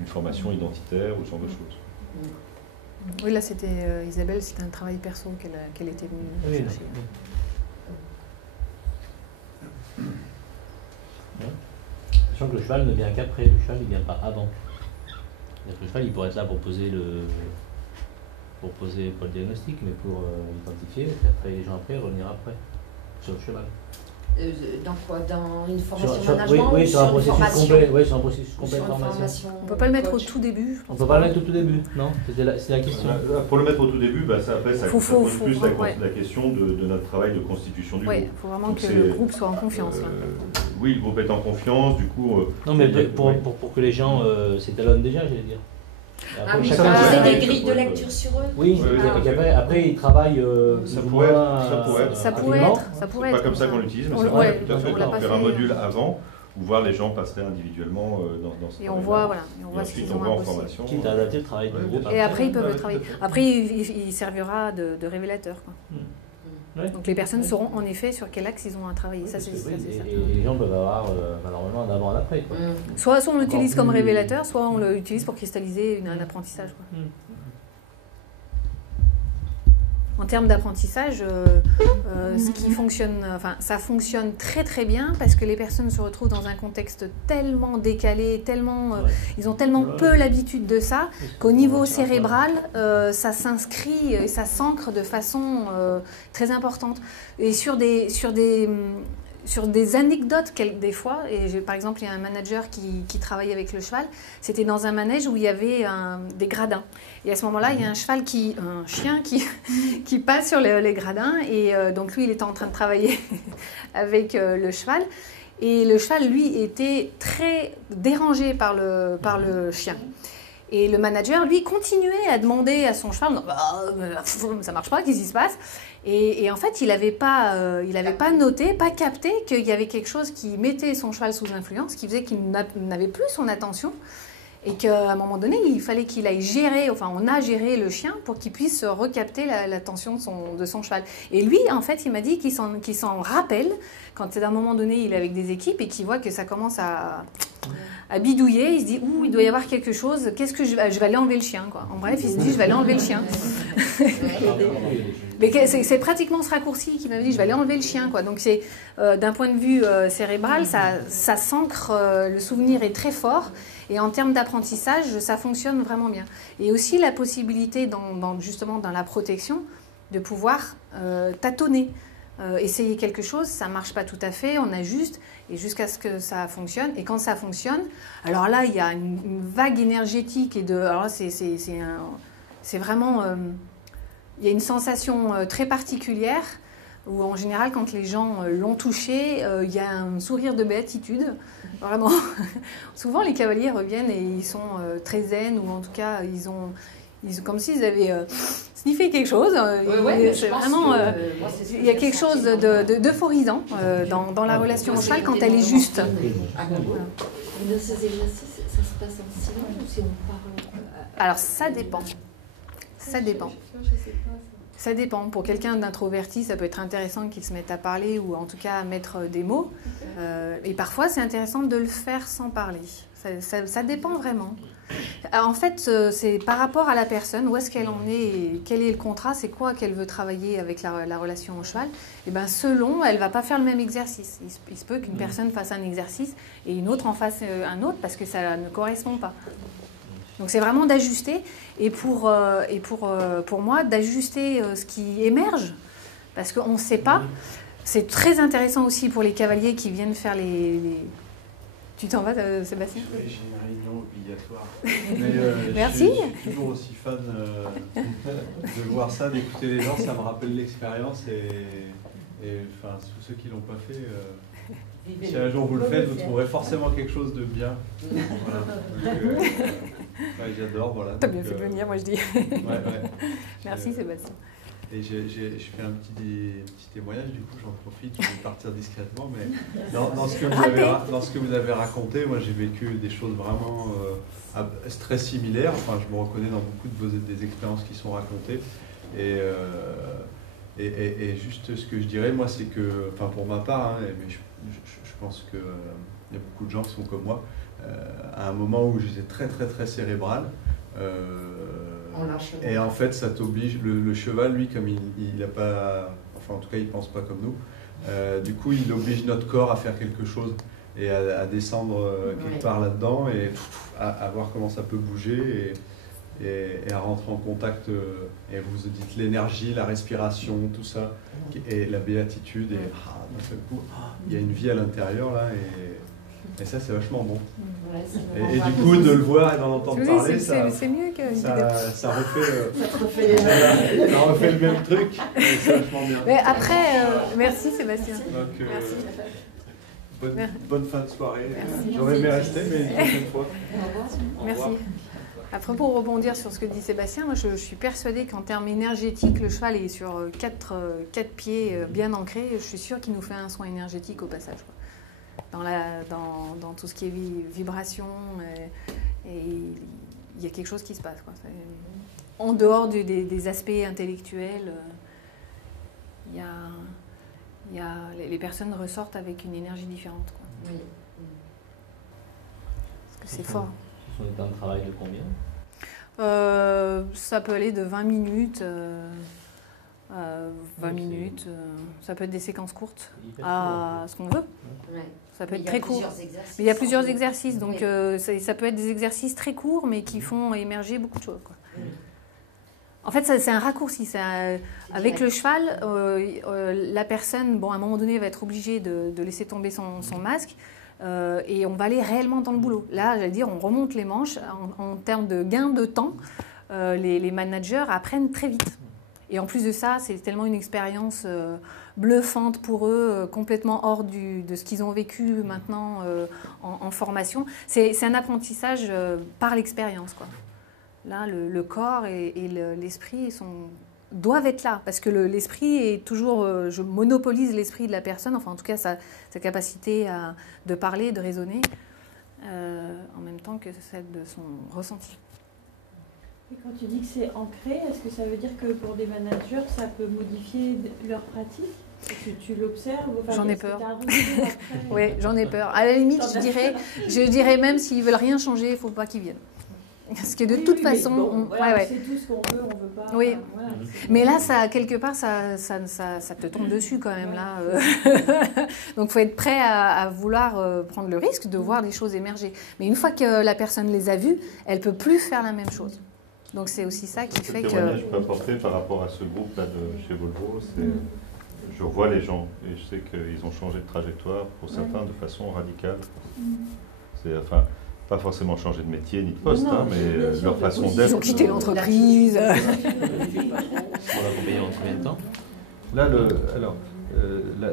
une formation identitaire ou ce genre de choses. Oui, là, c'était Isabelle, c'était un travail perso qu'elle était venue chercher. Sachant que le cheval ne vient qu'après, le cheval il ne vient pas avant. Le cheval il pourrait être là pour poser pas le diagnostic, mais pour identifier, et puis après les gens après revenir après sur le cheval. Dans quoi? Dans une formation management oui, ou sur un processus complet, oui, sur un processus complet de formation. On ne peut pas le mettre au tout début. On ne peut pas le mettre au tout début, non? C'est la question. Pour le mettre au tout début, ça pose plus la question de notre travail de constitution du groupe. Oui, il faut vraiment que le groupe soit en confiance. Oui, le groupe est en confiance, du coup... non, mais pour que les gens s'étalonnent déjà, j'allais dire. Après, c'est des grilles de lecture sur eux. Oui, après ils travaillent. Ça pourrait être. C'est pas comme ça qu'on l'utilise, mais c'est vrai, tout à fait. On faire un module avant, où voir les gens passeraient individuellement dans ce et on voit, ce qu'ils ont en formation. Quitte à adapter le travail du groupe. Et après, ils peuvent le travailler. Après, il servira de révélateur. Ouais. Donc les personnes sauront en effet sur quel axe ils ont à travailler. Ça, c'est certain. Et les gens peuvent avoir normalement un avant et un après. Soit on l'utilise comme révélateur, soit on l'utilise pour cristalliser un apprentissage. En termes d'apprentissage, ce qui fonctionne, ça fonctionne très très bien parce que les personnes se retrouvent dans un contexte tellement décalé, ils ont tellement peu l'habitude de ça qu'au niveau cérébral, ça s'inscrit et ça s'ancre de façon très importante. Et sur des anecdotes des fois, et par exemple il y a un manager qui travaillait avec le cheval, c'était dans un manège où il y avait des gradins. Et à ce moment-là, il y a un chien qui passe sur les gradins, et donc lui il était en train de travailler avec le cheval. Et le cheval, lui, était très dérangé par le chien. Et le manager, lui, continuait à demander à son cheval, ça marche pas, qu'est-ce qui se passe? Et en fait, il n'avait pas noté, pas capté qu'il y avait quelque chose qui mettait son cheval sous influence, qui faisait qu'il n'avait plus son attention. Et qu'à un moment donné, il fallait qu'il aille gérer, enfin on a géré le chien pour qu'il puisse recapter l'attention de son cheval. Et lui, en fait, il m'a dit qu'il s'en rappelle quand c'est d'un moment donné, il est avec des équipes et qu'il voit que ça commence à bidouiller. Il se dit, ouh, il doit y avoir quelque chose, qu'est-ce que je vais aller enlever le chien, quoi. En bref, il se dit, je vais aller enlever le chien. Mais c'est pratiquement ce raccourci qui m'avait dit, je vais aller enlever le chien, quoi. Donc c'est d'un point de vue cérébral, ça s'ancre, le souvenir est très fort. Et en termes d'apprentissage, ça fonctionne vraiment bien. Et aussi la possibilité, justement dans la protection, de pouvoir tâtonner. Essayer quelque chose, ça ne marche pas tout à fait, on ajuste, et jusqu'à ce que ça fonctionne. Et quand ça fonctionne, alors là, il y a une vague énergétique. Alors là, c'est vraiment... il y a une sensation très particulière, où en général, quand les gens l'ont touché, il y a un sourire de béatitude. Vraiment, souvent les cavaliers reviennent et ils sont très zen, ou en tout cas, ils ont comme s'ils avaient sniffé quelque chose. C'est vraiment, il y a quelque chose d'euphorisant dans la relation au cheval quand elle est juste. Dans ces exercices, ça se passe en silence ou si on parle? Alors ça dépend. Ça dépend. Ça dépend. Pour quelqu'un d'introverti, ça peut être intéressant qu'il se mette à parler ou en tout cas à mettre des mots. Et parfois, c'est intéressant de le faire sans parler. Ça dépend vraiment. En fait, c'est par rapport à la personne, où est-ce qu'elle en est, et quel est le contrat, c'est quoi qu'elle veut travailler avec la relation au cheval. Et bien, selon, elle ne va pas faire le même exercice. Il se peut qu'une personne fasse un exercice et une autre en fasse un autre parce que ça ne correspond pas. Donc c'est vraiment d'ajuster et pour moi d'ajuster ce qui émerge parce qu'on ne sait pas. C'est très intéressant aussi pour les cavaliers qui viennent faire les... Tu t'en vas, Sébastien? Oui, j'ai une réunion obligatoire. Mais, merci. Je suis toujours aussi fan de voir ça, d'écouter les gens. Ça me rappelle l'expérience et enfin, tous ceux qui ne l'ont pas fait... si un jour vous le faites, vous trouverez forcément quelque chose de bien. Voilà. Donc, j'adore, voilà. T'as bien fait de venir, moi je dis. Ouais. Merci Sébastien. Et je fais un petit témoignage, du coup j'en profite, je vais partir discrètement, mais dans ce que vous avez raconté, moi j'ai vécu des choses vraiment très similaires. Enfin, je me reconnais dans beaucoup des expériences qui sont racontées. Et juste ce que je dirais, moi, c'est que, enfin pour ma part, mais je pense qu'il y a beaucoup de gens qui sont comme moi, à un moment où j'étais très très très cérébral, et en fait ça t'oblige, le cheval lui comme il a pas, enfin en tout cas il pense pas comme nous, du coup il oblige notre corps à faire quelque chose et à descendre quelque part là-dedans et à voir comment ça peut bouger et à rentrer en contact, et vous dites l'énergie, la respiration, tout ça, et la béatitude, et d'un seul coup, il y a une vie à l'intérieur là, et ça c'est vachement bon. Et du coup de le voir et d'en entendre parler, c'est mieux que ça refait le même truc, et c'est vachement bien. Mais après, merci Sébastien. Donc, merci. Bonne fin de soirée. J'aurais aimé rester, mais une prochaine fois. Merci. Après, pour rebondir sur ce que dit Sébastien, moi je suis persuadée qu'en termes énergétiques, le cheval est sur quatre pieds bien ancrés. Je suis sûre qu'il nous fait un soin énergétique au passage, quoi. Dans tout ce qui est vibration, et il y a quelque chose qui se passe, quoi. En dehors des aspects intellectuels, les personnes ressortent avec une énergie différente, quoi. Oui. Parce que c'est fort. Ce sont des temps de travail de combien? Ça peut aller de 20 minutes, 20 minutes. Ça peut être des séquences courtes à ce qu'on veut. Ouais. Ça peut être très court. Mais il y a plusieurs exercices, donc ça peut être des exercices très courts, mais qui font émerger beaucoup de choses, quoi. En fait, c'est un raccourci. Avec le cheval, la personne, à un moment donné, va être obligée de laisser tomber son masque. Et on va aller réellement dans le boulot. Là, j'allais dire, on remonte les manches. En termes de gain de temps, les managers apprennent très vite. Et en plus de ça, c'est tellement une expérience bluffante pour eux, complètement hors de ce qu'ils ont vécu maintenant en formation. C'est un apprentissage par l'expérience, quoi. Là, le corps et l'esprit doivent être là, parce que l'esprit est toujours, je monopolise l'esprit de la personne, enfin en tout cas sa capacité de parler, de raisonner, en même temps que celle de son ressenti. Et quand tu dis que c'est ancré, est-ce que ça veut dire que pour des managers, ça peut modifier leur pratique? Tu l'observes? J'en ai peur. Oui, j'en ai peur. À la limite, je dirais même s'ils veulent rien changer, il ne faut pas qu'ils viennent. Parce que de toute façon, bon, voilà, c'est tout ce qu'on veut, on veut pas. Oui. Voilà, mais là, quelque part, ça te tombe dessus quand même là. Donc, faut être prêt à vouloir prendre le risque de voir des choses émerger. Mais une fois que la personne les a vues, elle peut plus faire la même chose. Donc, c'est aussi ça qui fait que. Le témoignage que je peux apporter par rapport à ce groupe là de chez Volvo, c'est je revois les gens et je sais qu'ils ont changé de trajectoire pour certains de façon radicale. C'est pas forcément changer de métier ni de poste, mais leur façon d'être. Ils ont quitté l'entreprise. On l'a accompagné en combien de temps? Là,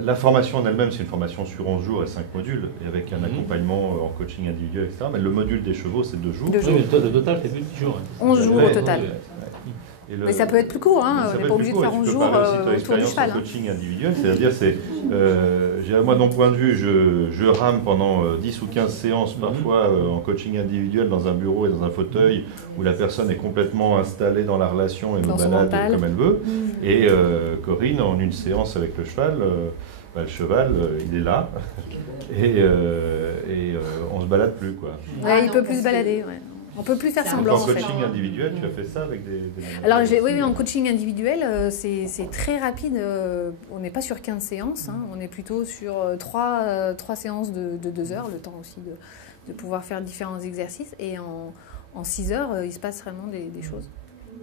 la formation en elle-même, c'est une formation sur 11 jours et 5 modules, et avec un accompagnement en coaching individuel, etc. Mais le module des chevaux, c'est 2 jours. Oui, mais le total fait plus de 10 jours. 11 jours au total. Mais ça peut être plus court, hein. On n'est pas obligé de faire 11 jours autour du cheval. En coaching individuel, c'est-à-dire, moi, de mon point de vue, je rame pendant 10 ou 15 séances parfois en coaching individuel dans un bureau et dans un fauteuil où la personne est complètement installée dans la relation et me balade comme elle veut. Et Corinne, en une séance avec le cheval, le cheval, il est là et on se balade plus, quoi. Ouais, il peut plus se balader, ouais. On ne peut plus faire semblant. En coaching individuel, tu as fait ça avec des Alors, oui, en coaching individuel, c'est très rapide. On n'est pas sur 15 séances, hein, on est plutôt sur 3 séances de 2 heures, le temps aussi de pouvoir faire différents exercices. Et en 6 heures, il se passe vraiment des choses.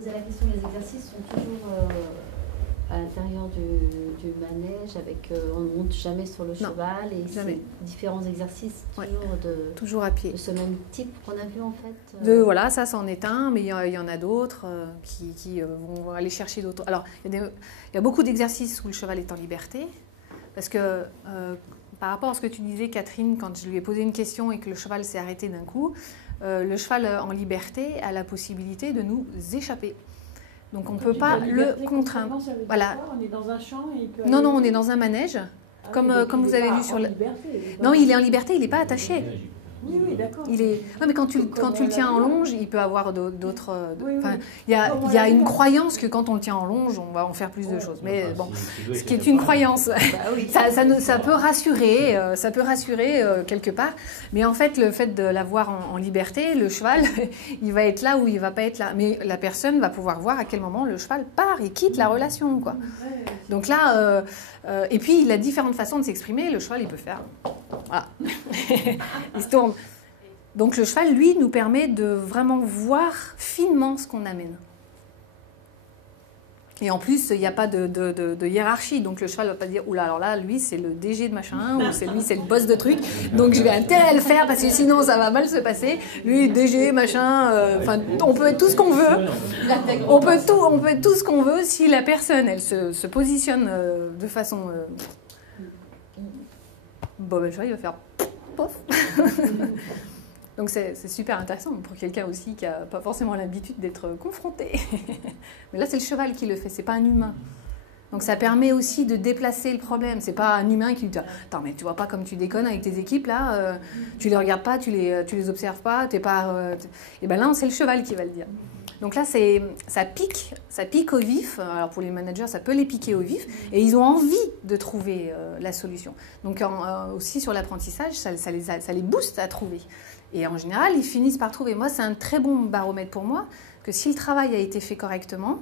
La question des exercices sont toujours à l'intérieur du manège, on ne monte jamais sur le cheval, et jamais. Différents exercices toujours à pied. De ce même type qu'on a vu en fait. Voilà, ça c'en est un, mais il y en a d'autres qui vont aller chercher d'autres. Alors, il y a beaucoup d'exercices où le cheval est en liberté, parce que par rapport à ce que tu disais, Catherine, quand je lui ai posé une question et que le cheval s'est arrêté d'un coup, le cheval en liberté a la possibilité de nous échapper. Donc on ne peut pas le contraindre. Voilà. On est dans un champ et il peut non, on est dans un manège, comme vous avez vu sur le. Non, il est en liberté, il n'est pas attaché. Oui, d'accord. Non, mais quand tu le tiens en longe, il peut avoir d'autres. Il y a une croyance que quand on le tient en longe, on va en faire plus de choses. Mais bon, ce qui est une croyance, ça peut rassurer, quelque part. Mais en fait, le fait de l'avoir en liberté, le cheval, il va être là ou il va pas être là. Mais la personne va pouvoir voir à quel moment le cheval part et quitte la relation, quoi. Donc là, et puis il a différentes façons de s'exprimer. Le cheval, il peut faire. Voilà. Il se tourne. Donc le cheval, lui, nous permet de vraiment voir finement ce qu'on amène. Et en plus, il n'y a pas de hiérarchie. Donc le cheval ne va pas dire, oula, alors là, lui, c'est le DG de machin, ou c'est lui, c'est le boss de truc. Donc je vais intérêt à le faire parce que sinon, ça va mal se passer. Lui, DG, machin, on peut être tout ce qu'on veut. On peut être tout ce qu'on veut si la personne, elle se positionne de façon... le cheval, il va faire pof. Donc c'est super intéressant pour quelqu'un aussi qui n'a pas forcément l'habitude d'être confronté. Mais là, c'est le cheval qui le fait, c'est pas un humain. Donc ça permet aussi de déplacer le problème. C'est pas un humain qui dit « Attends, mais tu vois pas comme tu déconnes avec tes équipes, là, tu les regardes pas, tu les observes pas, t'es pas... Et bien là, c'est le cheval qui va le dire. Donc là, ça pique au vif. Alors pour les managers, ça peut les piquer au vif. Et ils ont envie de trouver la solution. Donc aussi sur l'apprentissage, ça les booste à trouver. Et en général, ils finissent par trouver. Moi, c'est un très bon baromètre pour moi, que si le travail a été fait correctement,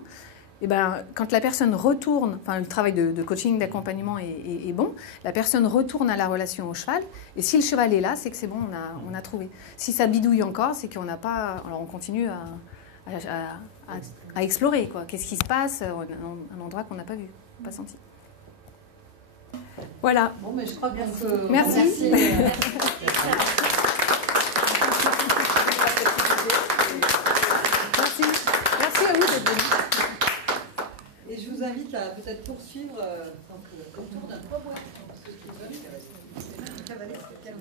et ben, quand la personne retourne, enfin le travail de coaching, d'accompagnement est bon, la personne retourne à la relation au cheval. Et si le cheval est là, c'est que c'est bon, on a trouvé. Si ça bidouille encore, c'est qu'on n'a pas... Alors on continue à explorer, quoi. Qu'est-ce qui se passe, un endroit qu'on n'a pas vu, pas senti. Voilà. Bon, mais je crois qu'on peut... Merci. Merci à vous d'être venus. Et je vous invite à peut-être peut-être poursuivre autour d'un poids boîte. Ceux qui veulent, c'est cavaler sur quel